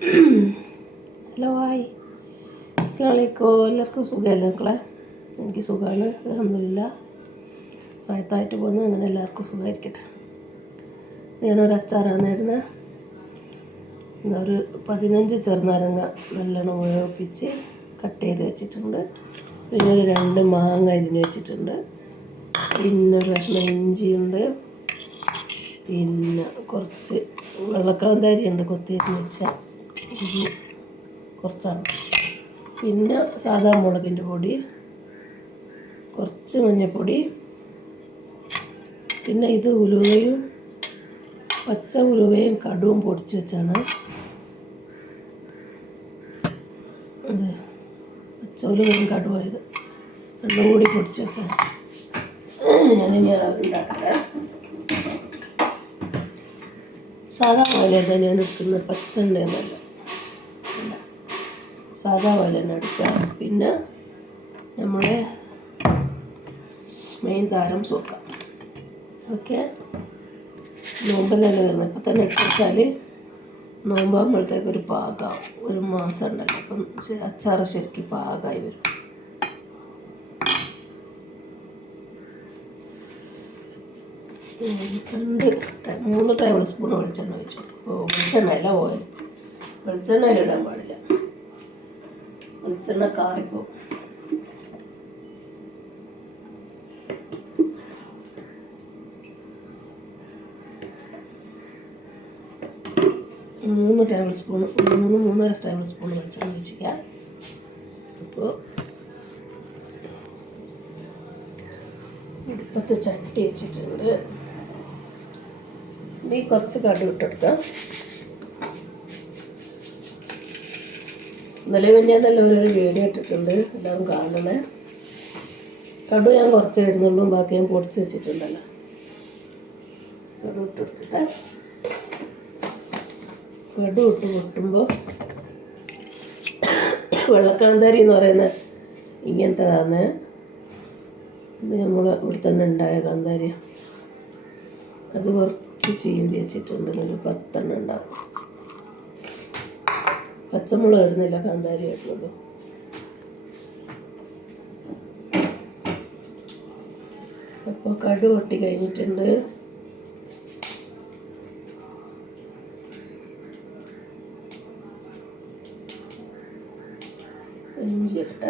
Hello hi, അസ്സലാമു അലൈക്കും. എല്ലാവർക്കും സുഖമല്ലേ മക്കളെ? എനിക്ക് സുഖമാണ്, അൽഹംദുലില്ലാ. പ്രായത്തായിട്ട് പോകുന്നു, അങ്ങനെ എല്ലാവർക്കും സുഖമായിരിക്കട്ടെ. ഞാനൊരു അച്ചാറാണ് ഇടുന്നത്. ഒരു 15 ചെറുനാരങ്ങ നല്ലോണം ഉപയോഗിപ്പിച്ച് കട്ട് ചെയ്ത് വെച്ചിട്ടുണ്ട്. പിന്നെ ഒരു 2 മാങ്ങ അരിഞ്ഞ് വെച്ചിട്ടുണ്ട്. പിന്നെ ഒരു കഷ്ണം ഇഞ്ചിയുണ്ട്. പിന്നെ കുറച്ച് വെള്ളക്കാന്താരി ഉണ്ട്, കൊത്തിയരിഞ്ഞ് വെച്ച ഇഞ്ചി കുറച്ചാണ്. പിന്നെ സാധാ മുളകിൻ്റെ പൊടി, കുറച്ച് മഞ്ഞൾപ്പൊടി. പിന്നെ ഇത് ഉലുവയും പച്ച ഉലുവയും കടുവും പൊടിച്ച് വെച്ചാണ്. അത് പച്ച ഉലുവയും കടുവായത് രണ്ടും കൂടി പൊടിച്ച് വെച്ചാണ്. ഞാനിനി ഉണ്ടാക്കട്ടെ. സാധാ ഓയിലല്ല ഞാൻ എടുക്കുന്നത്, പച്ചെണ്ണയൊന്നുമല്ല, സാധാ ഓയിൽ തന്നെ എടുക്കുക. പിന്നെ നമ്മുടെ മെയിൻ താരം സുർക്ക. ഓക്കെ, നോമ്പെല്ലാം വരുന്നത് ഇപ്പം തന്നെ ഇട്ടാൽ നോമ്പാകുമ്പോഴത്തേക്ക് ഒരു പാകമാവും. ഒരു മാസം ഉണ്ടല്ലോ, അപ്പം അച്ചാറ് ശരിക്കും പാകമായി വരും. മൂന്ന് ടേബിൾ സ്പൂൺ വെളിച്ചെണ്ണ വെച്ചു. വെളിച്ചെണ്ണ അല്ല, ഓയിൽ. വെളിച്ചെണ്ണയിലിടാൻ പാടില്ല, വെളിച്ചെണ്ണ കാറിപ്പോൾ. മൂന്നര ടേബിൾ സ്പൂൺ വെളിച്ചെണ്ണ വെച്ചിരിക്കാം. അപ്പോൾ അടുപ്പത്ത് ചട്ടി വെച്ചിട്ടുണ്ട്. ഇനി കുറച്ച് കടുക് ഇട്ടെടുക്കാം. ഇന്നലെ വലിയതെല്ലാം ഒരു വീഡിയോ ഇട്ടിട്ടുണ്ട്, എല്ലാവരും കാണണേ. കടുക് ഞാൻ കുറച്ചേ ഇടുന്നുള്ളൂ, ബാക്കി ഞാൻ പൊടിച്ച് വെച്ചിട്ടുണ്ടല്ലോ. കടുക് ഇട്ടെടുക്കട്ടെ. കടുക് ഇട്ട് പൊട്ടുമ്പോൾ വെള്ളക്കാന്താരി എന്ന് പറയുന്നത് ഇങ്ങനത്തേതാണ്. ഇത് നമ്മൾ ഇവിടെ തന്നെ ഉണ്ടായ കാന്താരി. അത് കുറച്ച് ചീന്തി വെച്ചിട്ടുണ്ട്, ഒരു 10 എണ്ണം ഉണ്ടാവും. പച്ചമുളക് ഇടുന്നില്ല, കാന്താരി ഇടുന്നുള്ളൂ. അപ്പോൾ കടുക് പൊട്ടി കഴിഞ്ഞിട്ടുണ്ട്. ഇഞ്ചി ഇട്ട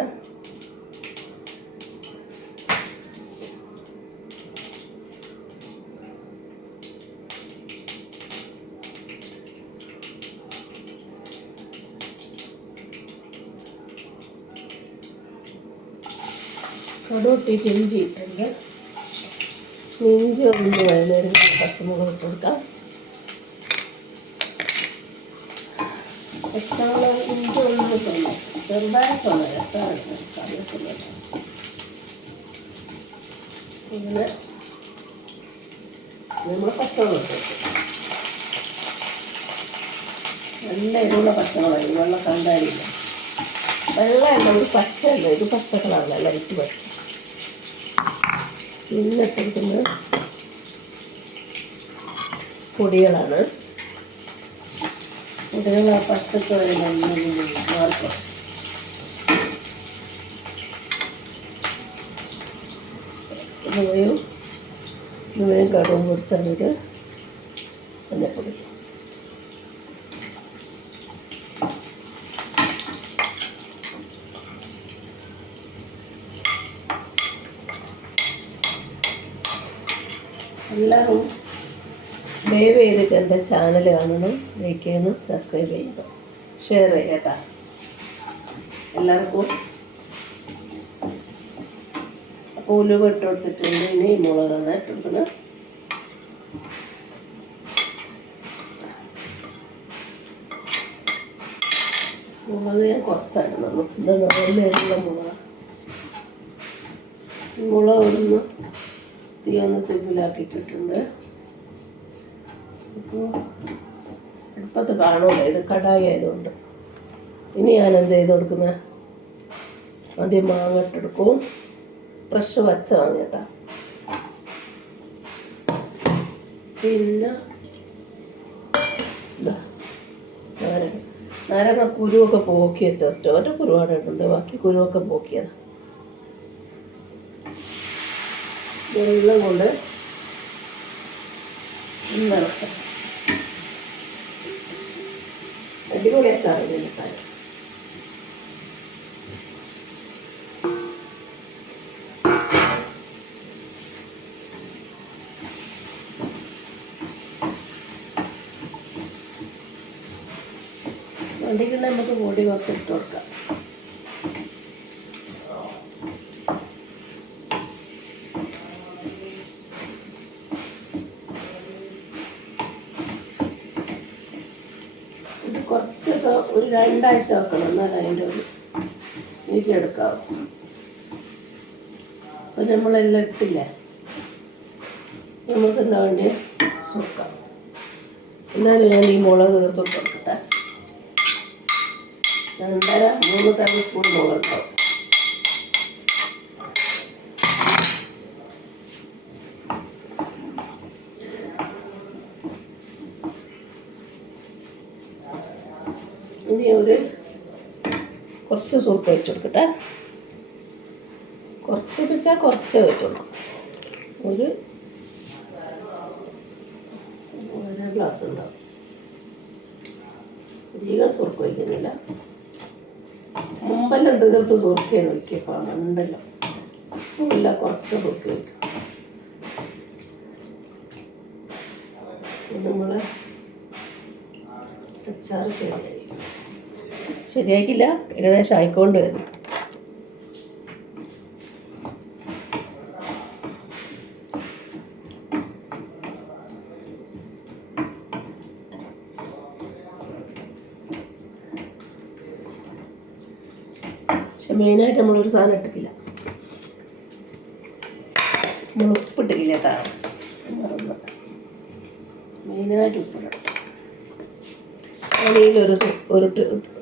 കടുകൊട്ടിയിട്ട് ഇഞ്ചി ഇട്ടുണ്ട്. ഇഞ്ചി ഒന്ന് വൈകുന്നേരം പച്ചമുളക് ഇട്ട് കൊടുക്കാം. പച്ചമുളക് ഇഞ്ചി ഒന്ന് ചൊല്ല, ചെറുതായി ചൊല്ല, ഇങ്ങനെ നമ്മൾ പച്ചമുളക് ഇട്ട് നല്ല എരിവുള്ള പച്ചമുളക്, വെള്ള കാന്താരിയില്ല. വെള്ളമല്ല, ഒരു പച്ചയല്ല, ഇത് പച്ച കളറല്ല, ലൈറ്റ് പച്ച. പിന്നെ ഇട്ടിരിക്കുന്നത് പൊടികളാണ്. പൊടികൾ ആ പച്ചച്ചോറയിൽ മാർക്കും. ഇവയും കടുവും പൊടിച്ചാണ്. ഇത് മഞ്ഞപ്പൊടി. എല്ലാവരും ദയവ് ചെയ്തിട്ട് എൻ്റെ ചാനൽ കാണണം, ലൈക്ക് ചെയ്യണം, സബ്സ്ക്രൈബ് ചെയ്യണം, ഷെയർ ചെയ്യട്ടാ എല്ലാവർക്കും. അപ്പോൾ ഉലുവ ഇട്ട് കൊടുത്തിട്ടുണ്ട്. ഇനി മുളകാണ് ഇട്ട് കൊടുക്കുന്നത്. മുളക് ഞാൻ കുറച്ചാണ് ഇടുന്നുള്ളൂ, ഇത് നല്ല എരിവുള്ള മുളക്. മുളക് ഒന്ന് തീ ഒന്ന് സിമ്പിളാക്കിയിട്ടിട്ടുണ്ട്. അപ്പോൾ അടുപ്പത്ത് കാണൂല, ഇത് കടായി ആയതുകൊണ്ട്. ഇനി ഞാൻ എന്ത് ചെയ്ത് കൊടുക്കുന്നത്, ആദ്യം മാങ്ങ ഇട്ടെടുക്കും. ഫ്രഷ് വച്ച മാങ്ങ കേട്ടോ. പിന്നെ നാരങ്ങ കുരുവൊക്കെ പോക്കി വെച്ച ഒറ്റ കുരുവാടുണ്ട്, ബാക്കി കുരുവൊക്കെ പോക്കിയത്. വെള്ളം കൊണ്ട് ഇന്നലത്തെ അടിപൊളി അച്ചാറ് കിട്ടാൻ. വണ്ടിക്ക് നമുക്ക് പൊടി കുറച്ച് ഇട്ട് കൊടുക്കാം. ഇത് കുറച്ച് ഒരു 2 ആഴ്ച വെക്കണം, എന്നാൽ അതിൻ്റെ ഒരു നീറ്റിയെടുക്കാം. അപ്പം നമ്മളെല്ലാം ഇട്ടില്ലേ, നമുക്ക് എന്താ വേണ്ടി സുക്കാം. എന്നാലും ഞാൻ ഈ മുളക് തീർത്തോട്ട് കൊടുക്കട്ടെ. 2-3 ടേബിൾ സ്പൂൺ മുളക് ഇട്ടോ. ഇനി കുറച്ച് സൂപ്പ് വെച്ച് കൊടുക്കട്ടെ. കുറച്ച് വെച്ചാൽ കുറച്ച് വെച്ചോളൂ. ഒരു ഗ്ലാസ് ഉണ്ടാവും. അധികം സുർക്ക് വയ്ക്കുന്നില്ല. മുമ്പെല്ലാം തീർത്ത് സുർക്കയാണ് വയ്ക്കുക, ഉണ്ടല്ലോ. ഇല്ല, കുറച്ച് സുർക്ക് വയ്ക്കും. നമ്മളെ അച്ചാറ് ശരിയാക്കില്ല, ഏകദേശം ആയിക്കൊണ്ട് വരും. പക്ഷെ മെയിനായിട്ട് നമ്മളൊരു സാധനം ഇട്ടിട്ടില്ല, നമ്മൾ ഉപ്പിട്ടില്ല കേട്ടോ. മെയിനായിട്ട് ഉപ്പിടണം. അതിലൊരു 1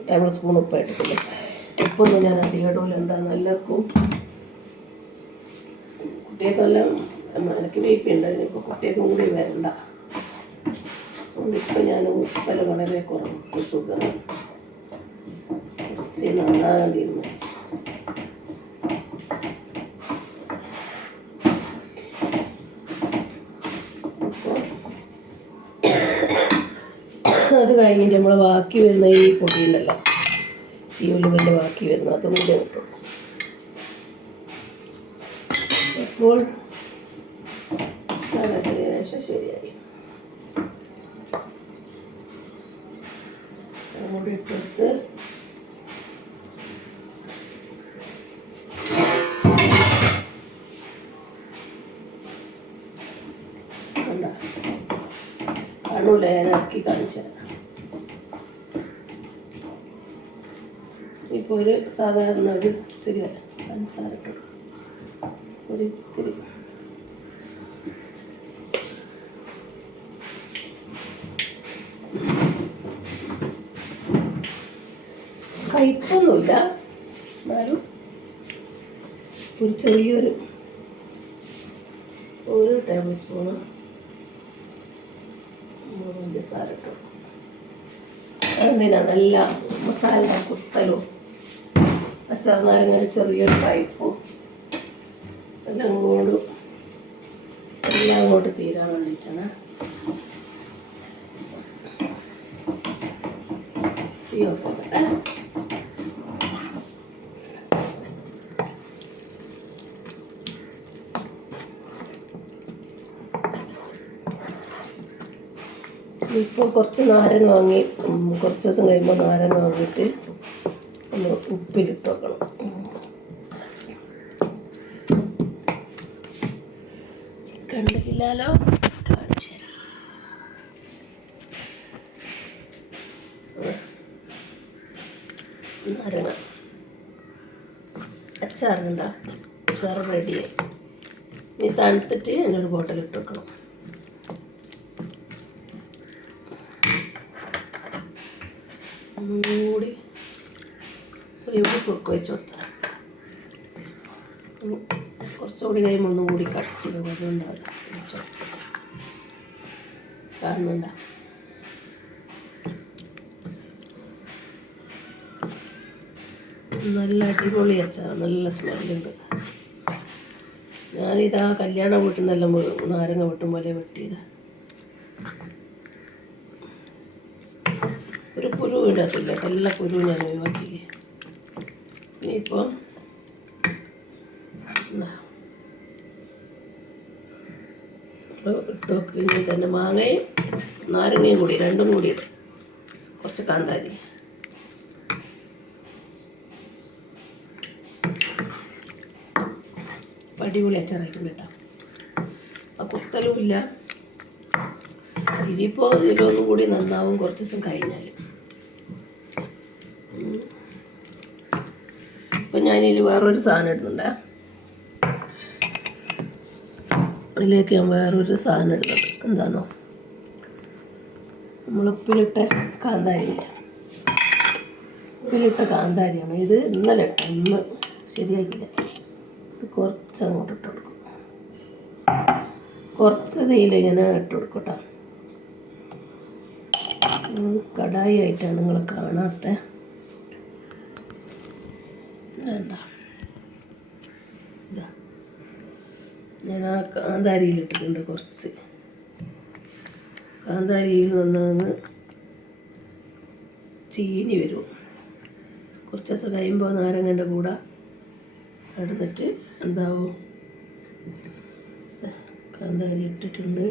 ടേബിൾ സ്പൂൺ ഉപ്പ് ഇട്ടിട്ടില്ല. ഉപ്പൊന്നും ഞാൻ അധികം ഇടൂല. എന്താണെന്ന് എല്ലാവർക്കും കുട്ടികൾക്കെല്ലാം എനിക്ക് BP ഉണ്ട്, അതിനിപ്പോൾ കുട്ടികൾക്കും കൂടി വരണ്ട. അതുകൊണ്ടിപ്പോൾ ഞാൻ ഉപ്പെല്ലാം വളരെ കുറവ്. ഷുഗർ കുറച്ച് നന്നാകാൻ തീരുമാനിച്ചു. അത് കഴിഞ്ഞിട്ട് നമ്മൾ ബാക്കി വരുന്ന ഈ പൊടിയുണ്ടല്ലോ, ഈ ഉലുവൻ്റെ ബാക്കി വരുന്ന അതും കൂടി കിട്ടും. അപ്പോൾ ഏകദേശം ശരിയായി. അതുകൂടി ഇട്ടെടുത്ത് കാണൂല, ഞാൻ ഇറക്കി കാണിച്ചു തരാം. ഇപ്പോൾ ഒരു സാധാരണ ഒരു ഇത്തിരി പഞ്ചസാര ഇട്ടു, ഒരു ഇത്തിരി. കയ്പൊന്നുമില്ല, എന്നാലും ഒരു ചെറിയൊരു 1 ടേബിൾ സ്പൂണ് പഞ്ചസാര ഇട്ടു. അതെന്തിനാ, നല്ല മസാല കുത്തലും അച്ചാർ നാരങ്ങനെ ചെറിയൊരു കയ്പും എല്ലാം അങ്ങോട്ട് തീരാൻ വേണ്ടിയിട്ടാണ്. തീ ഓഫാക്കട്ടെ. ഇപ്പോൾ കുറച്ച് നാരങ്ങ വാങ്ങി, കുറച്ച് ദിവസം കഴിയുമ്പോൾ നാരങ്ങ വാങ്ങിയിട്ട് ഒന്ന് ഉപ്പിലിട്ട് വെക്കണം. കണ്ടിട്ടില്ലല്ലോ, കാണിച്ചു തരാം. നാരങ്ങ അച്ചാറുണ്ടോ, അച്ചാർ റെഡിയായി. ഇനി തണുത്തിട്ട് അതിനൊരു ബോട്ടിൽ ഇട്ട് വെക്കണം. ഒന്നുകൂടി ഒരു സുർക്ക് വെച്ച് കൊടുത്താൽ കുറച്ചുകൂടി കഴിയുമ്പോൾ ഒന്നും കൂടി കട്ടി അതുകൊണ്ടാവില്ല. വെച്ചോ, കാണുന്നുണ്ടോ? നല്ല അടിപൊളി അച്ചാർ, നല്ല സ്മെല്ലുണ്ട്. ഞാനിതാ കല്യാണ വീട്ടിൽ നിന്നെല്ലാം നാരങ്ങ വെട്ടും പോലെ വെട്ടിയത്. ഒരു കുരു ഇടത്തില്ല, എല്ലാ കുരു ഞാൻ ഒഴിവാക്കി. ഇനിയിപ്പോൾ ഇട്ട് വെക്ക്. ഇനി തന്നെ മാങ്ങയും നാരങ്ങയും കൂടി രണ്ടും കൂടി ഇടും. കുറച്ച് കാന്താരി, അടിപൊളി അച്ചാറായിരിക്കും കേട്ടോ. ആ കുത്തലും ഇല്ല. ഇനിയിപ്പോൾ ഇതിലൊന്നും കൂടി നന്നാവും കുറച്ച് ദിവസം കഴിഞ്ഞാൽ. ഇപ്പം ഞാനിതിൽ വേറൊരു സാധനം ഇടുന്നുണ്ട്. അതിലേക്ക് ഞാൻ വേറൊരു സാധനം ഇടുന്നുണ്ട്. എന്താണോ, നമ്മൾ ഉപ്പിലിട്ട കാന്താരി. ഉപ്പിലിട്ട കാന്താരിയാണ് ഇത്. ഇന്നലെ ഇട്ട, ഇന്ന് ശരിയാക്കില്ല. ഇത് കുറച്ച് അങ്ങോട്ട് ഇട്ട് കൊടുക്കും. കുറച്ച് തീയിലിങ്ങനെ ഇട്ട് കൊടുക്കും കേട്ടോ. കടായി ആയിട്ടാണ് നിങ്ങൾ കാണാത്ത. വേണ്ട, ഇതാ ഞാൻ ആ കാന്താരിയിലിട്ടിട്ടുണ്ട്. കുറച്ച് കാന്താരിയിൽ നിന്ന് ചീനി വരും. കുറച്ച് ദിവസം കഴിയുമ്പോൾ നാരങ്ങൻ്റെ കൂടെ എടുത്തിട്ട് എന്താവും, കാന്താരി ഇട്ടിട്ടുണ്ട്.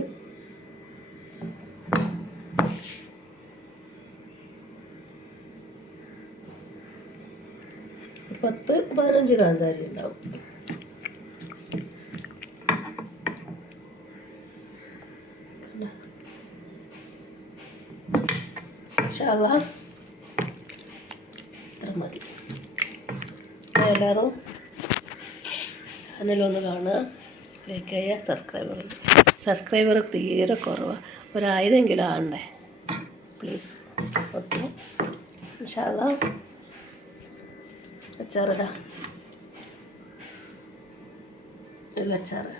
ഒരു 10-15 കാന്താരി ഉണ്ടാവും. ഇത്ര മതി. എല്ലാവരും ചാനലൊന്ന് കാണുക, ലൈക്ക് ചെയ്യുക. സബ്സ്ക്രൈബർ തീരെ കുറവാണ്. 1000 ആണ്ടേ പ്ലീസ്. ഓക്കെ, ഇൻഷാ അല്ലാഹ് അച്ചാറിടാം. നല്ല അച്ചാറ്.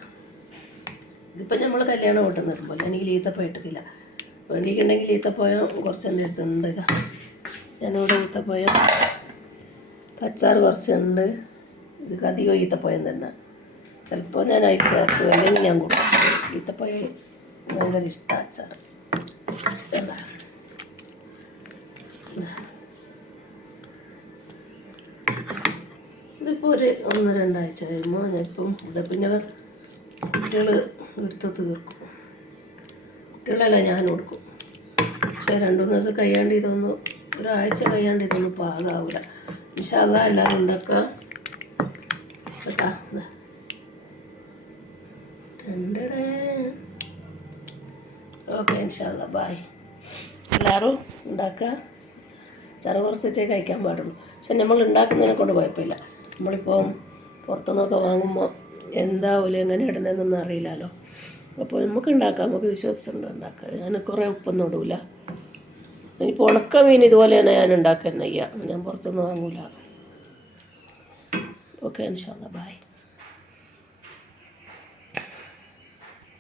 ഇതിപ്പോൾ നമ്മൾ കല്യാണം കൂട്ടം നിർമ്പോൾ എനിക്ക് ഈത്തപ്പഴം ഇട്ടിട്ടില്ല. വേണ്ടിയിട്ടുണ്ടെങ്കിൽ ഈത്തപ്പഴം കുറച്ച് എൻ്റെ അടുത്തുണ്ട്. ഇതാ ഞാനിവിടെ ഈത്തപ്പഴം അച്ചാർ കുറച്ചുണ്ട്. ഇത് അധികം ഈത്തപ്പഴം തന്നെ. ചിലപ്പോൾ ഞാൻ അയച്ചു ചേർത്തു, അല്ലെങ്കിൽ ഞാൻ കൊടുക്കും. ഈത്തപ്പഴം ഭയങ്കര ഇഷ്ടമാണ് അച്ചാർ. എന്താ ഇതിപ്പോൾ ഒരു 1-2 ആഴ്ച കഴിയുമ്പോൾ ഞാനിപ്പം ഇവിടെ പിന്നെ കുട്ടികൾ എടുത്ത് തീർക്കും. കുട്ടികളല്ല ഞാൻ കൊടുക്കും. പക്ഷേ 2-3 ദിവസം കഴിയാണ്ട് ഇതൊന്നും, ഒരാഴ്ച കഴിയാണ്ട് ഇതൊന്നും പാകാവില്ല. ഇൻഷാ അല്ലാഹ് എല്ലാവരും ഉണ്ടാക്കാം കേട്ടോ. ഓക്കെ, ഇൻഷാ അല്ലാഹ് ബൈ. എല്ലാവരും ഉണ്ടാക്കുക. അച്ചാറ് കുറച്ച് വെച്ചേ കഴിക്കാൻ പാടുള്ളൂ. പക്ഷെ നമ്മൾ ഉണ്ടാക്കുന്നതിനെ കൊണ്ട് കുഴപ്പമില്ല. നമ്മളിപ്പോൾ പുറത്തുനിന്നൊക്കെ വാങ്ങുമ്പോൾ എന്താവില്ല എങ്ങനെ ഇടുന്നതെന്നൊന്നും അറിയില്ലല്ലോ. അപ്പോൾ നമുക്ക് ഉണ്ടാക്കാം, നമുക്ക് വിശ്വസിച്ചുണ്ട് ഉണ്ടാക്കാം. ഞാൻ കുറേ ഉപ്പൊന്നും ഇടൂല. ഇനിയിപ്പോൾ ഉണക്ക മീൻ ഇതുപോലെ തന്നെ ഞാൻ ഉണ്ടാക്കാൻ നെയ്യാം. ഞാൻ പുറത്തുനിന്ന് വാങ്ങൂല. ഓക്കെ, ഇൻഷാ അല്ലാഹ് ബൈ.